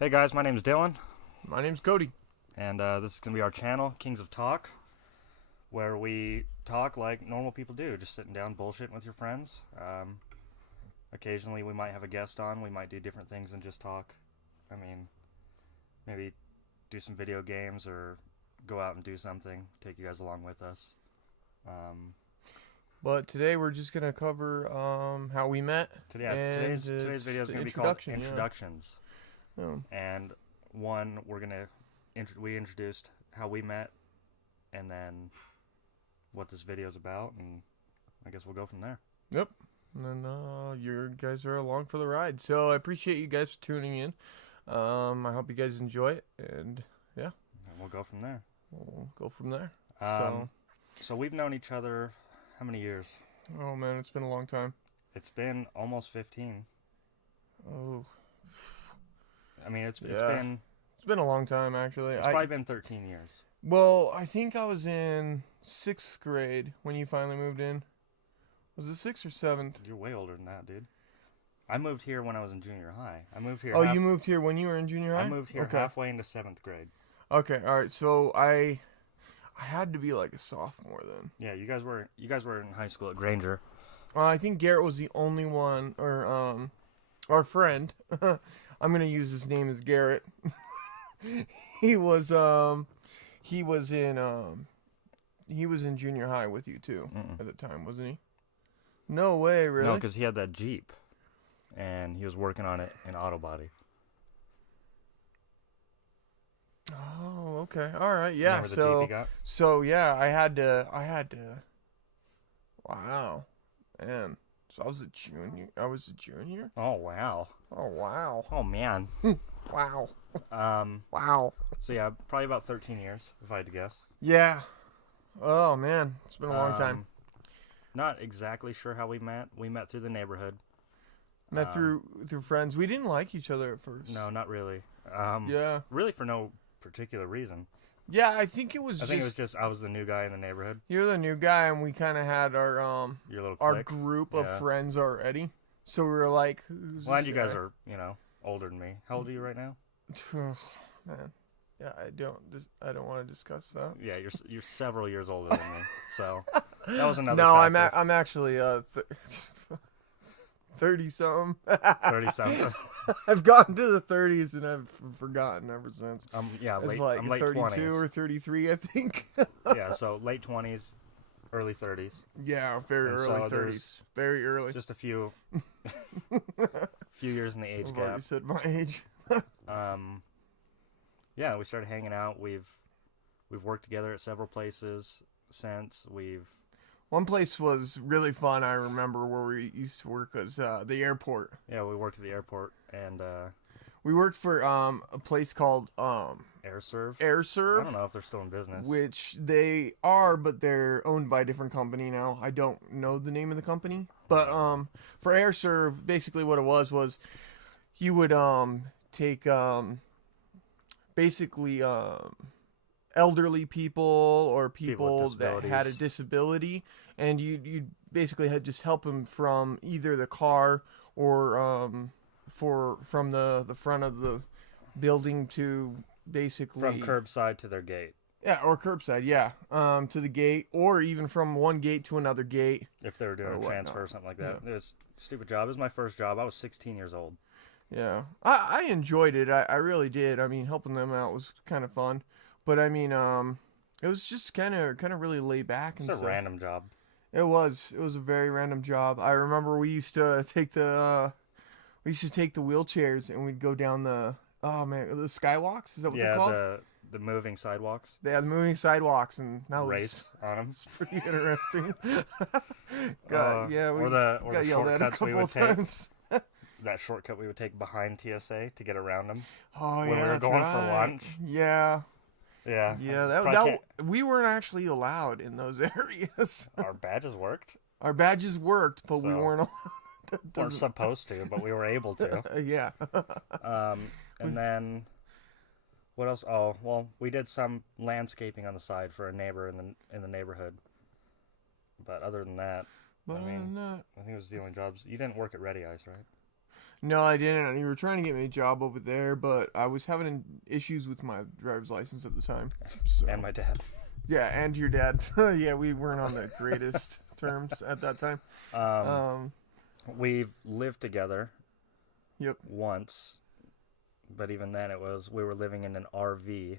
Hey guys, my name is Dylan, My name's Cody. and this is going to be our channel, Kings of Talk, where we talk like normal people do, just sitting down bullshitting with your friends. Occasionally we might have a guest on, we might do different things than just talk. I mean, maybe do some video games or go out and do something, take you guys along with us. But today we're just gonna cover how we met. Today's video is going to be called introduction, yeah. Introductions. Oh. And one, we introduced how we met, and then what this video is about, and I guess we'll go from there. Yep. And then you guys are along for the ride. So I appreciate you guys for tuning in. I hope you guys enjoy it, and yeah, And we'll go from there. we'll go from there. So we've known each other how many years? Oh man, it's been a long time. It's been almost 15. Oh, I mean, it's Yeah. been it's been a long time actually. it's probably been 13 years. Well, I think I was in 6th grade when you finally moved in. Was it 6th or 7th? You're way older than that, dude. I moved here when I was in junior high. I moved here. Oh, you moved here when you were in junior high? I moved here Okay. halfway into 7th grade. Okay, all right. So I had to be like a sophomore then. Yeah, you guys were in high school at Granger. I think Garrett was the only one, or our friend. I'm gonna use his name as Garrett. he was in junior high with you too Mm-mm. at the time, wasn't he? No way, really? No, because he had that Jeep, and he was working on it in auto body. Oh, okay. All right. Yeah. Remember the Jeep he got? So yeah, I had to. Wow, man. So I was a junior. Oh wow. Oh wow. Oh man. Wow. Um. Wow. So yeah, probably about 13 years, if I had to guess. Yeah. Oh man, it's been a long time. Not exactly sure how we met. We met through the neighborhood. Met through friends. We didn't like each other at first. No, not really. Yeah. Really for no particular reason. Yeah, I think it was I think it was just I was the new guy in the neighborhood. you're the new guy, and we kind of had our Your little our clique. group of Yeah. friends already. So we were like, who's Well, and this you guys guy? are, older than me. How old are you right now? Man. Yeah, I don't want to discuss that. Yeah, you're several years older than me. So that was another. No, factor. I'm actually 30 something. 30 something. I've gotten to the 30s and I've forgotten ever since. Yeah, It's late. like I'm late 32 20s. or 33, I think. Yeah, so late 20s, early 30s. Yeah, very And early so 30s. there's Very early. Just a few years in the age I've gap. already said my age. Yeah, we started hanging out. We've worked together at several places since. One place was really fun, I remember, where we used to work was the airport. We worked at the airport and We worked for a place called AirServe. I AirServe, don't know if they're still in business. which they are, but they're owned by a different company now. I don't know the name of the company. But for AirServe, basically what it was you would take basically elderly people or people with that had a disabilities. disability, and you basically had just help them from either the car or from the front of the building to basically From curbside to their gate. yeah, or curbside, yeah, to the gate, or even from one gate to another gate. If they were doing Or a whatnot. transfer or something like that. It was a stupid job. It was my first job. I was 16 years old. Yeah, I enjoyed it. I really did. I mean, helping them out was kind of fun, but I mean, it was just kind of really laid back and It's a stuff. random job. It was a very random job. I remember we used to take the wheelchairs and we'd go down the the skywalks. Is that what they're called? the moving sidewalks. They had moving sidewalks, and that was Race on them. pretty interesting. God, yeah, we or the got yelled at a shortcuts we couple would of take. times. That shortcut we would take behind TSA to get around them. Oh When yeah, we were that's going for right. lunch. Yeah, Yeah. yeah. Probably We weren't actually allowed in those areas. Our badges worked. Our badges worked, but we So, weren't allowed. That Weren't doesn't- supposed to, but we were able to. yeah. And then what else? Oh, well, we did some landscaping on the side for a neighbor in the neighborhood. But other than that, But I mean, not. I think it was the only jobs. You didn't work at Ready Ice, right? No, I didn't. You were trying to get me a job over there, but I was having issues with my driver's license at the time. So. And my dad. Yeah, and your dad. Yeah, we weren't on the greatest terms at that time. We've lived together Yep. once, but even then we were living in an RV,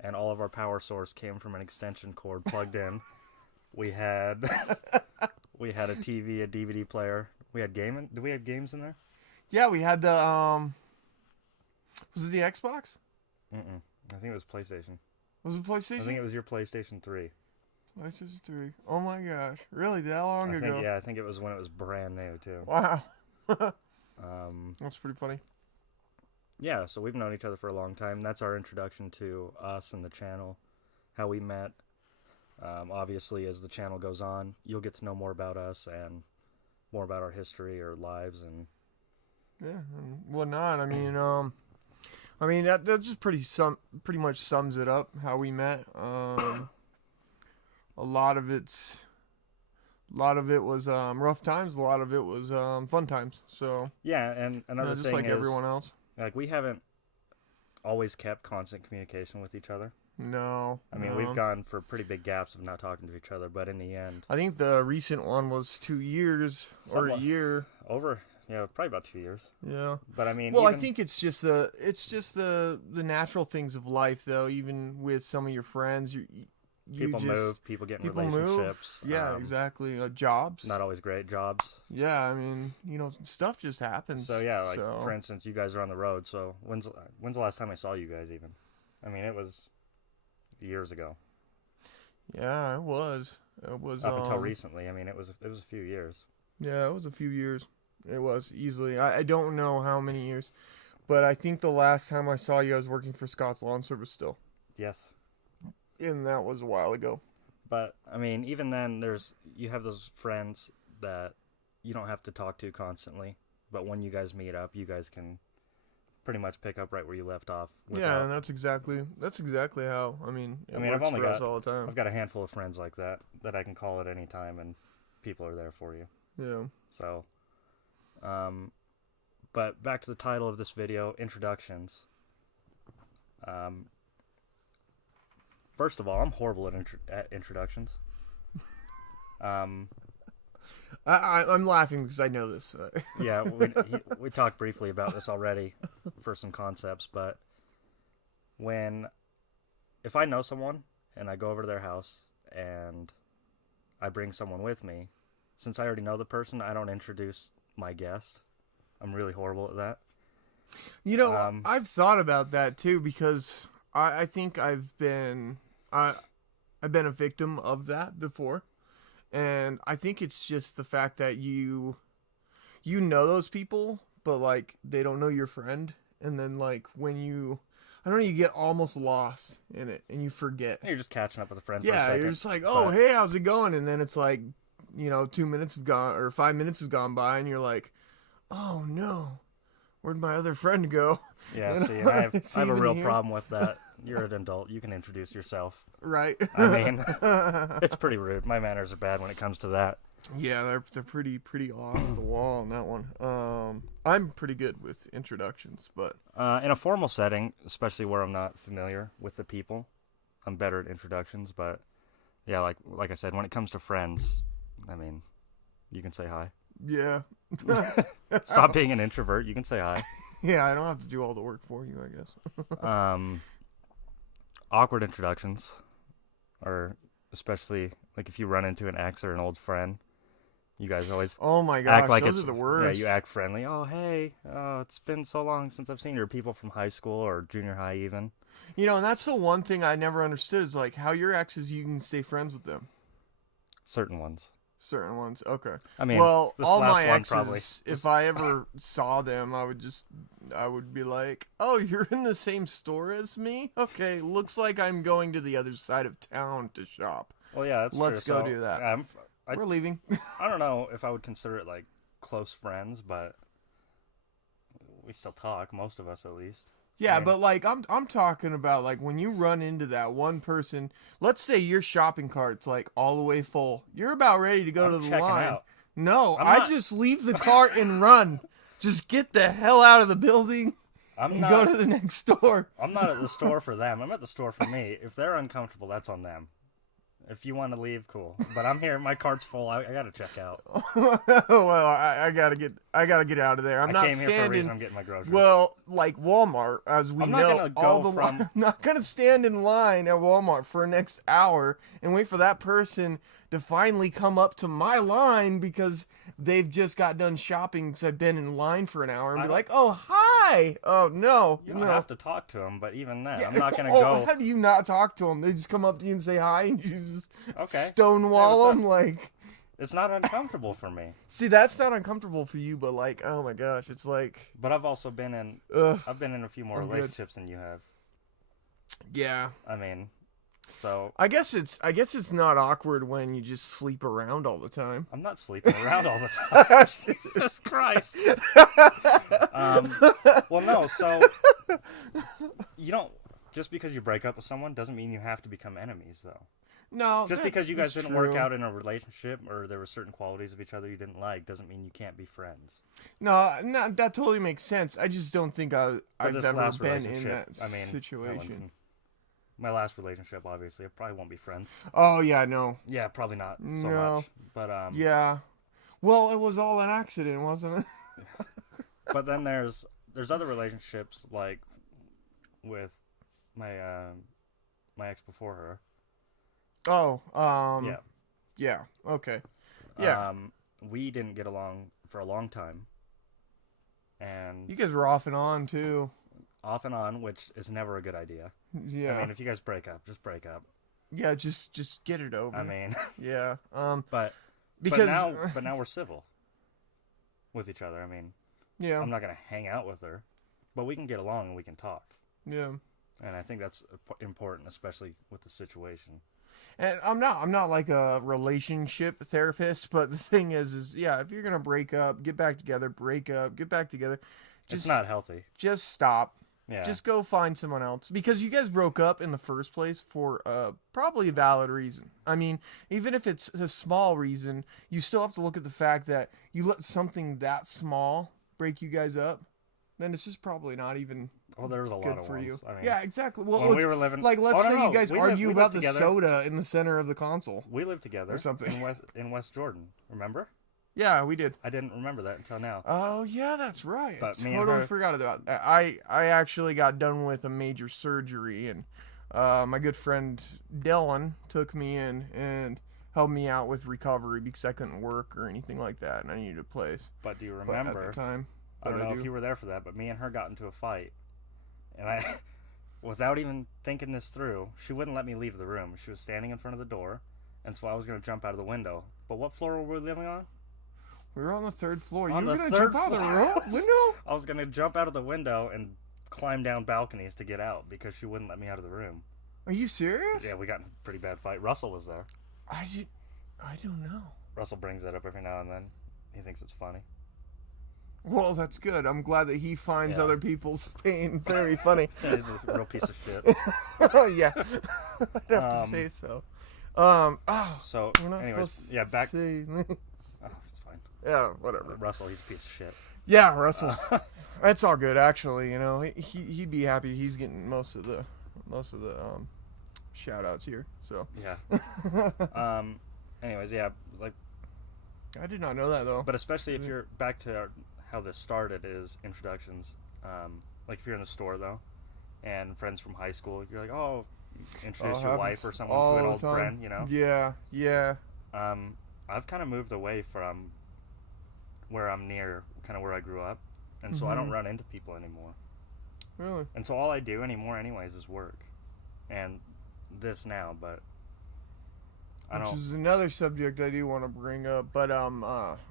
and all of our power source came from an extension cord plugged in. We had a TV, a DVD player. We had gaming. Did we have games in there? Yeah, we had the was it the Xbox? Mm-mm. I think it was PlayStation. Was it PlayStation? I think it was your PlayStation 3. PlayStation 3. Oh my gosh. Really? That long ago? I think it was when it was brand new too. Wow. That's pretty funny. Yeah, so we've known each other for a long time. That's our introduction to us and the channel, how we met. Obviously, as the channel goes on, you'll get to know more about us and more about our history or lives and yeah, and whatnot. I mean, that just pretty much sums it up how we met. A lot of it was rough times. A lot of it was fun times. So yeah, and another just thing like is, everyone else. like, we haven't always kept constant communication with each other. No, I mean, we've gone for pretty big gaps of not talking to each other, but in the end, I think the recent one was 2 years or a Somewhat. year. probably about 2 years. Yeah. But I mean, Well, I even- think it's just the natural things of life, though. Even with some of your friends, you people just, move, people get in people relationships. move. Yeah, exactly. Jobs. Not always great jobs. Yeah, I mean, stuff just happens. So yeah, for instance, you guys are on the road. So when's the last time I saw you guys? Even, I mean, it was years ago. Yeah, it was. It was up until recently. I mean, it was a few years. Yeah, it was a few years. It was easily. I don't know how many years, but I think the last time I saw you, I was working for Scott's Lawn Service still, Yes, and that was a while ago. but I mean, even then, you have those friends that you don't have to talk to constantly, but when you guys meet up, you guys can pretty much pick up right where you left off. Yeah, and that's exactly how. I mean, it I've works only for got us all the time. I've got a handful of friends like that I can call at any time, and people are there for you. Yeah. So, but back to the title of this video, introductions. First of all, I'm horrible at introductions. I'm laughing because I know this. Yeah, we talked briefly about this already for some concepts, but if I know someone and I go over to their house and I bring someone with me, since I already know the person, I don't introduce my guest. I'm really horrible at that. I've thought about that too because I think I've been a victim of that before. And I think it's just the fact that you know those people, but like they don't know your friend, and then like when you get almost lost in it and you forget. You're just catching up with a friend for a Yeah, second. you're just like, oh, hey, how's it going? And then it's like, 2 minutes have gone or 5 minutes has gone by, and you're like, oh no, where'd my other friend go? Yeah, see, and I have a real problem with that. You're an adult. You can introduce yourself. Right. I mean, it's pretty rude. My manners are bad when it comes to that. Yeah, they're pretty off the wall on that one. I'm pretty good with introductions, but In a formal setting, especially where I'm not familiar with the people, I'm better at introductions. But yeah, like I said, when it comes to friends, I mean, you can say hi. yeah. Stop being an introvert. You can say hi. Yeah, I don't have to do all the work for you, I guess. Awkward introductions, or especially like if you run into an ex or an old friend, you guys always Oh my gosh, act like those it's are the worst. Yeah, you act friendly. Oh, hey, it's been so long since I've seen you. Or people from high school or junior high even. And that's the one thing I never understood is like how your exes, you can stay friends with them. Certain ones. Certain ones, okay. I mean, well, this all last my one exes, probably. if I ever saw them, I would be like, "Oh, you're in the same store as me? Okay, looks like I'm going to the other side of town to shop. Well, yeah, that's Let's true. go So, do that. I We're leaving." I don't know if I would consider it like close friends, but we still talk. Most of us, at least. Yeah, Yeah. but like I'm talking about like when you run into that one person. Let's say your shopping cart's like all the way full. You're about ready to go I'm to the checking line. out. No, I'm I not- just leave the cart and run. Just get the hell out of the building I'm and not. go to the next store. I'm not at the store for them. I'm at the store for me. If they're uncomfortable, that's on them. If you want to leave, cool. But I'm here. My cart's full. I gotta check out. Well, I gotta get out of there. I'm I not came here for a reason. standing. I'm getting my groceries. Well, like Walmart, as we I'm not know, gonna go all the from- I'm not gonna stand in line at Walmart for the next hour and wait for that person to finally come up to my line because they've just got done shopping because I've been in line for an hour and be like, "Oh, hi." Oh no, you don't no. have to talk to them, but even then, I'm not gonna Oh, go. how do you not talk to them? They just come up to you and say hi, and you just Okay. stonewall Hey, them. Like, It's not uncomfortable for me. see, that's not uncomfortable for you, but like, oh my gosh, it's like, But I've also been in. ugh, I've been in a few more I'm good. relationships than you have. yeah. I mean, so I guess it's not awkward when you just sleep around all the time. I'm not sleeping around all the time. Jesus Christ. Well, no. So you don't. Just because you break up with someone doesn't mean you have to become enemies, though. No, Just because you guys that's didn't work true. out in a relationship or there were certain qualities of each other you didn't like doesn't mean you can't be friends. No, that totally makes sense. I just don't think But I've this ever last been in relationship, that I mean, situation. my last relationship, obviously, I probably won't be friends. Oh yeah, no, Yeah, probably not so No. much. But yeah. Well, it was all an accident, wasn't it? but then there's other relationships like with my my ex before her. Oh, Yeah. yeah, okay, yeah. We didn't get along for a long time, and You guys were off and on too. off and on, which is never a good idea. Yeah, I mean, if you guys break up, just break up. yeah. Just get it over. I mean, yeah. but Because but now we're civil with each other. I mean, yeah, I'm not gonna hang out with her, but we can get along and we can talk. yeah. And I think that's important, especially with the situation. And I'm not like a relationship therapist, but the thing is yeah, if you're gonna break up, get back together, break up, get back together. It's not healthy. Just stop. Yeah. Just go find someone else because you guys broke up in the first place for probably a valid reason. I mean, even if it's a small reason, you still have to look at the fact that you let something that small break you guys up. Then it's just probably not even Well, there's a lot good of for ones. you. I mean, Yeah, exactly. Well, when we it's were living, like let's Oh, no, say no, you guys we lived- argue we about lived the together. soda in the center of the console. We lived together Or something. in West Jordan. Remember? Yeah, we did. I didn't remember that until now. Oh yeah, that's right. But I me and totally her- forgot about that. I actually got done with a major surgery, and my good friend Dylan took me in and helped me out with recovery because I couldn't work or anything like that, and I needed a place. But do you But remember? at the time, I don't but know do. if you were there for that, but me and her got into a fight, and I, without even thinking this through, she wouldn't let me leave the room. She was standing in front of the door, and so I was gonna jump out of the window. But what floor were we living on? We were on the third floor. On You were the gonna third jump out of the floor. room window? I was gonna jump out of the window and climb down balconies to get out because she wouldn't let me out of the room. Are you serious? Yeah, we got in a pretty bad fight. Russell was there. I don't know. Russell brings that up every now and then. He thinks it's funny. Well, that's good. I'm glad that he finds Yeah. other people's pain very funny. He's a real piece of shit. Yeah, I'd have to say so. Oh, So, we're not anyways, supposed yeah, to back. say- Oh, it's fine. yeah, whatever. Russell, he's a piece of shit. Yeah, Russell. That's all good, actually. You know, he'd be happy. He's getting most of the shout outs here. So Yeah. Anyways, yeah, like, I did not know that though. but especially if you're back to how this started is introductions. Like if you're in the store though, and friends from high school, you're like, oh, introduce your wife or someone to an old friend, you know. Yeah, yeah. I've kind of moved away from where I'm near, kind of where I grew up, and so I don't run into people anymore. Really? And so all I do anymore, anyways, is work, and this now. But I Which don't. is another subject I do want to bring up, but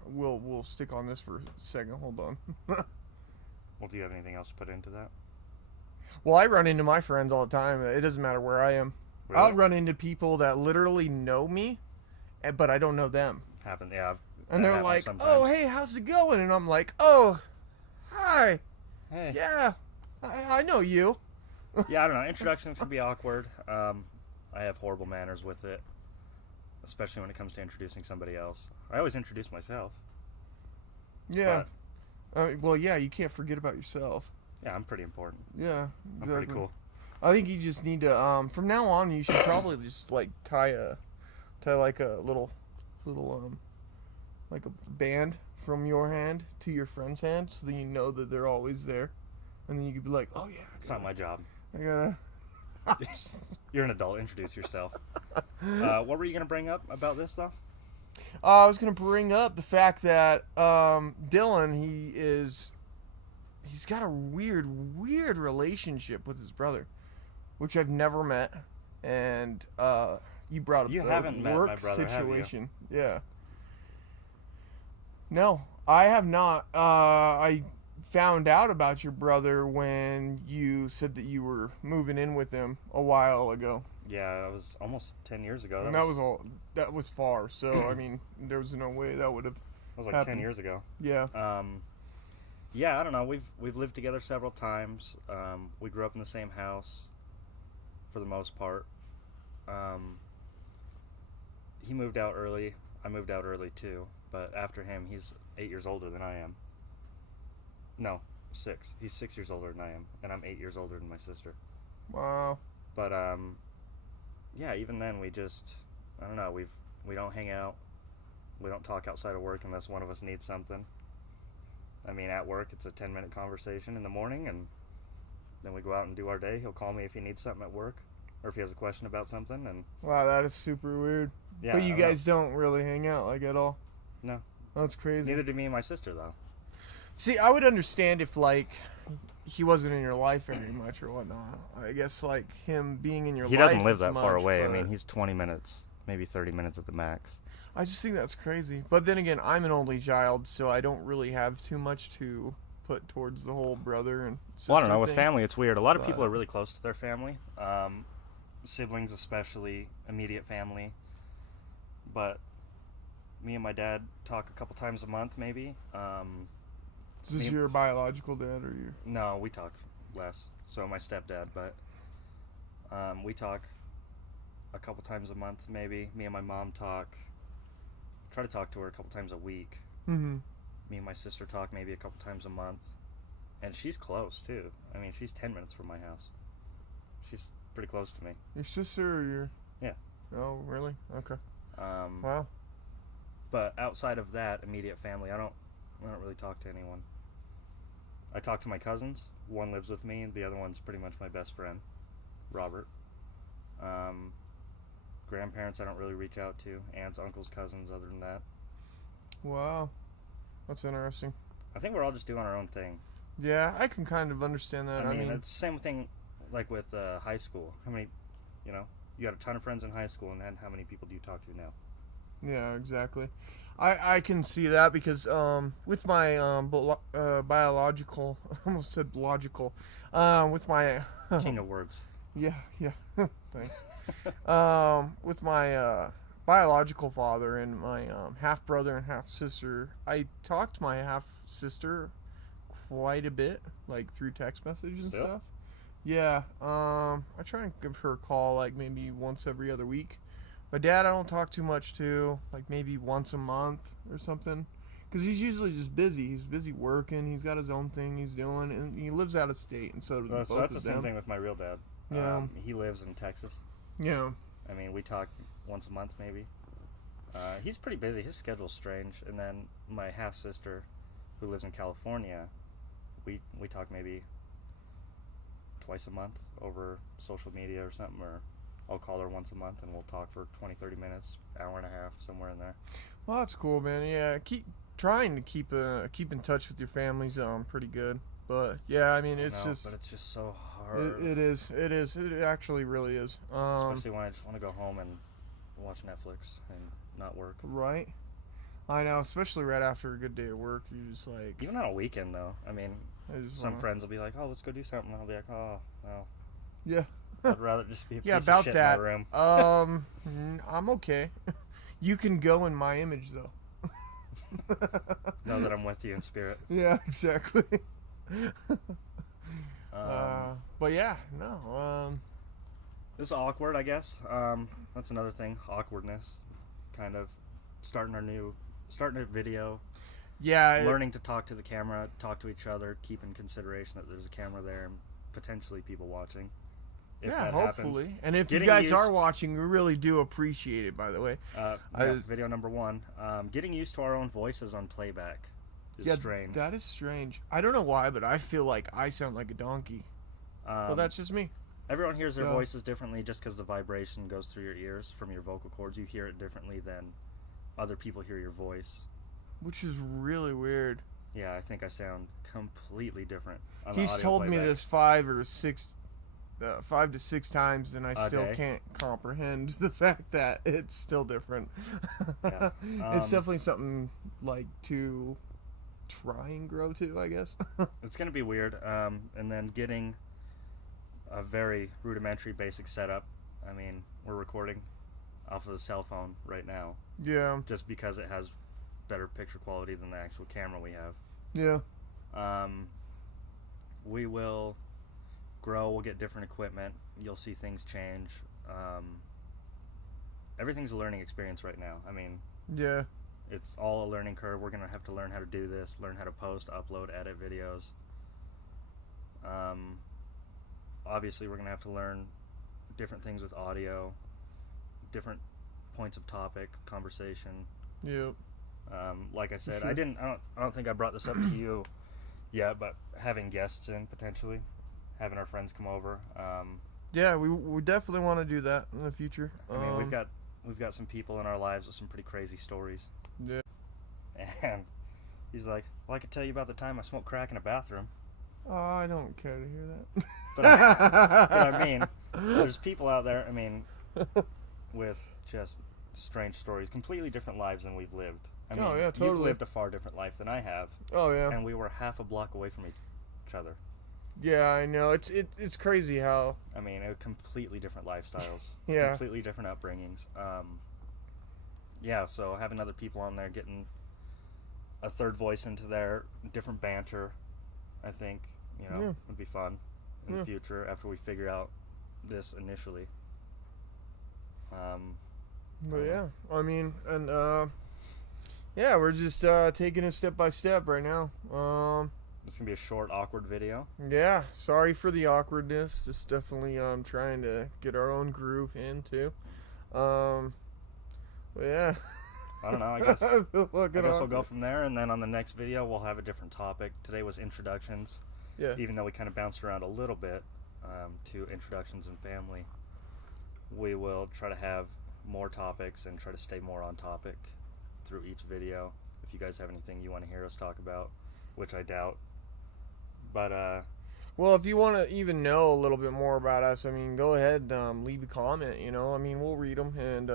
we'll stick on this for a second. Hold on. Well, do you have anything else to put into that? Well, I run into my friends all the time. It doesn't matter where I am. Really? I'll run into people that literally know me, but I don't know them. Happened, yeah. And that they're happens like, sometimes. "Oh, hey, how's it going?" And I'm like, "Oh, hi, Hey. yeah, I know you." Yeah, I don't know. Introductions can be awkward. I have horrible manners with it, especially when it comes to introducing somebody else. I always introduce myself. Yeah. Well, yeah, you can't forget about yourself. Yeah, I'm pretty important. Yeah, I'm pretty cool. I think you just need to. From now on, you should probably just like tie like a little like a band from your hand to your friend's hand, so that you know that they're always there, and then you could be like, oh yeah, It's not my job. I gotta. You're an adult. Introduce yourself. What were you gonna bring up about this though? I was gonna bring up the fact that Dylan, he's got a weird relationship with his brother, which I've never met, and you brought up You the haven't met work my brother, have you? situation. Yeah. No, I have not. I found out about your brother when you said that you were moving in with him a while ago. Yeah, that was almost 10 years ago. And that was far. So I mean, there was no way that would have. It was like happened. 10 years ago. Yeah. Yeah, I don't know. We've lived together several times. We grew up in the same house, for the most part. He moved out early. I moved out early too. But after him, he's 8 years older than I am. No, 6. He's 6 years older than I am, and I'm 8 years older than my sister. Wow. But yeah, even then we just, I don't know. We don't hang out. We don't talk outside of work unless one of us needs something. I mean, at work, it's a 10-minute conversation in the morning, and then we go out and do our day. He'll call me if he needs something at work, or if he has a question about something. And Wow, that is super weird. yeah, But you I don't guys don't really hang out like at all. know. That's crazy. Neither do me and my sister, though. See, I would understand if like he wasn't in your life very much or whatnot. I guess like him being in your life. He doesn't live is that far much, away. I but mean, he's 20 minutes, maybe 30 minutes at the max. I just think that's crazy. But then again, I'm an only child, so I don't really have too much to put towards the whole brother and sister Well, I don't know. With thing. family, it's weird. A lot of But- people are really close to their family, siblings especially, immediate family. But me and my dad talk a couple times a month, maybe. Is this me- your biological dad or your? No, we talk less. So my stepdad, but we talk a couple times a month, maybe. Me and my mom talk. Try to talk to her a couple times a week. Mm-hmm. Me and my sister talk maybe a couple times a month, and she's close too. I mean, she's 10 minutes from my house. She's pretty close to me. Your sister or your? Yeah. Oh, really? Okay. Um, Wow. But outside of that immediate family, I don't really talk to anyone. I talk to my cousins. One lives with me, and the other one's pretty much my best friend, Robert. Grandparents, I don't really reach out to. Aunts, uncles, cousins. Other than that, Wow. That's interesting. I think we're all just doing our own thing. Yeah, I can kind of understand that. I mean, it's the same thing, like with high school. How many, you got a ton of friends in high school, and then how many people do you talk to now? Yeah, exactly. I can see that because with my biological, I almost said logical, with my King of words. yeah thanks with my biological father and my half brother and half sister, I talked to my half sister quite a bit, like through text message and Still? stuff. Yeah, I try and give her a call like maybe once every other week. My dad, I don't talk too much to, like maybe once a month or something, because he's usually just busy. He's busy working. He's got his own thing he's doing, and he lives out of state, and so do both So that's the of same them. thing with my real dad. Yeah. He lives in Texas. Yeah. I mean, we talk once a month maybe. He's pretty busy. His schedule's strange. And then my half sister, who lives in California, we talk maybe twice a month over social media or something, or I'll call her once a month and we'll talk for 20-30 minutes, hour and a half, somewhere in there. Well, that's cool, man. Yeah, keep trying to keep in touch with your families. Pretty good. But yeah, I mean, it's just but it's just so hard. it is. It actually really is. Especially when I just want to go home and watch Netflix and not work. Right. I know, especially right after a good day of work, you're just like. Even on a weekend, though. I mean, I just some wanna- friends will be like, "Oh, let's go do something." And I'll be like, "Oh, no." Yeah. I'd rather just be a Yeah, piece about of shit that. in my room. I'm okay. You can go in my image, though. Know that I'm with you in spirit. Yeah, exactly. Um, But yeah, no. This is awkward, I guess. That's another thing. Awkwardness. Kind of starting a video. Yeah. Learning to talk to the camera, talk to each other, keep in consideration that there's a camera there and potentially people watching. If yeah, that hopefully. happens. And if Getting you guys used- are watching, we really do appreciate it, by the way. Video number 1. Getting used to our own voices on playback is strange. That is strange. I don't know why, but I feel like I sound like a donkey. Well, that's just me. Everyone hears their voices differently just because the vibration goes through your ears from your vocal cords. You hear it differently than other people hear your voice. Which is really weird. Yeah, I think I sound completely different on He's the audio told me playback. this 5 to 6 times, and I still can't comprehend the fact that it's still different. Yeah. It's definitely something like to try and grow to, I guess. It's going to be weird. And then getting a very rudimentary basic setup. I mean, we're recording off of a cell phone right now. Yeah. Just because it has better picture quality than the actual camera we have. Yeah. We will grow. We'll get different equipment. You'll see things change. Everything's a learning experience right now. I mean, Yeah. it's all a learning curve. We're gonna have to learn how to do this, learn how to post, upload, edit videos. Obviously, we're gonna have to learn different things with audio, different points of topic, conversation. Yep. Like I said, Sure. I don't think I brought this up to you yet, but having guests in potentially, having our friends come over. Yeah, we definitely want to do that in the future. I mean, we've got some people in our lives with some pretty crazy stories. Yeah. And he's like, "Well, I could tell you about the time I smoked crack in a bathroom." Oh, I don't care to hear that. But I mean, there's people out there, I mean, with just strange stories, completely different lives than we've lived. I mean, Oh, yeah, you've totally. lived a far different life than I have, Oh yeah. and we were half a block away from each other. Yeah, I know. It's crazy how. I mean, completely different lifestyles, Yeah. completely different upbringings. Yeah, so having other people on there, getting a third voice into their different banter, I think, Yeah. would be fun in Yeah. the future after we figure out this initially. But yeah, I mean, and yeah, we're just taking it step by step right now. It's gonna be a short, awkward video. Yeah, sorry for the awkwardness. Just definitely trying to get our own groove in too. But yeah. I don't know. I guess I feel fucking we'll awkward. go from there, and then on the next video we'll have a different topic. Today was introductions. Yeah. Even though we kind of bounced around a little bit to introductions and family, we will try to have more topics and try to stay more on topic through each video. If you guys have anything you want to hear us talk about, which I doubt, but Well, if you want to even know a little bit more about us, I mean, go ahead, leave a comment. I mean, we'll read them, and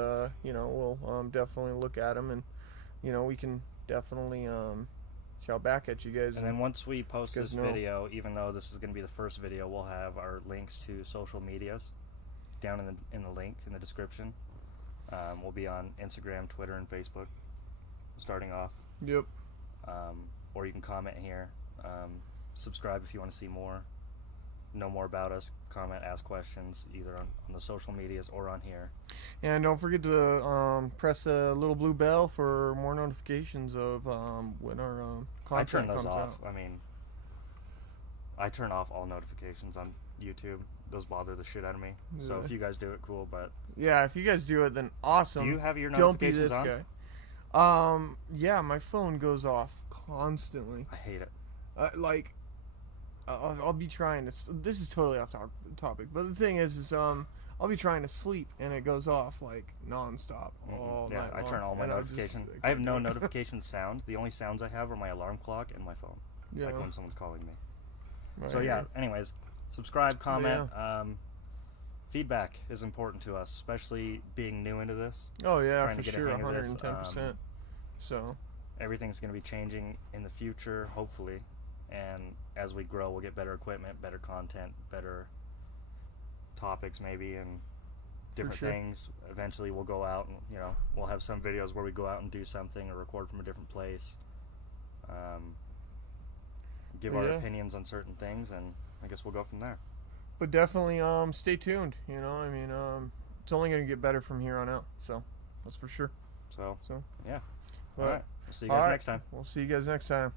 we'll definitely look at them, and we can definitely shout back at you guys. and then once we post guys this know. video, even though this is going to be the first video, we'll have our links to social medias down in the link in the description. We'll be on Instagram, Twitter, and Facebook starting off. Yep. Or you can comment here. Subscribe if you want to see more, know more about us, comment, ask questions, either on the social medias or on here. And don't forget to press the little blue bell for more notifications of when our I turn content those comes off. out. I mean, I turn off all notifications on YouTube. Those bother the shit out of me. So Yeah. if you guys do it, cool. But Yeah, if you guys do it, then awesome. do you have your Don't be notifications this on? guy. Yeah, my phone goes off constantly. I hate it. I'll be trying to. This is totally off topic, but the thing is I'll be trying to sleep and it goes off like nonstop all Yeah, night I turn long, all my and notifications. I have no notification sound. The only sounds I have are my alarm clock and my phone. Yeah. Like when someone's calling me. Right. So yeah. Anyways, subscribe, comment. Feedback is important to us, especially being new into this. Oh yeah, trying for to get a sure, hang of this, 110%. So Everything's going to be changing in the future, hopefully. And as we grow, we'll get better equipment, better content, better topics maybe, and different sure. things. Eventually we'll go out and, we'll have some videos where we go out and do something or record from a different place. Give our Yeah. opinions on certain things, and I guess we'll go from there. but definitely stay tuned. I mean it's only gonna get better from here on out. So that's for sure. So So yeah. but All right. See you guys All right. next time. We'll see you guys next time.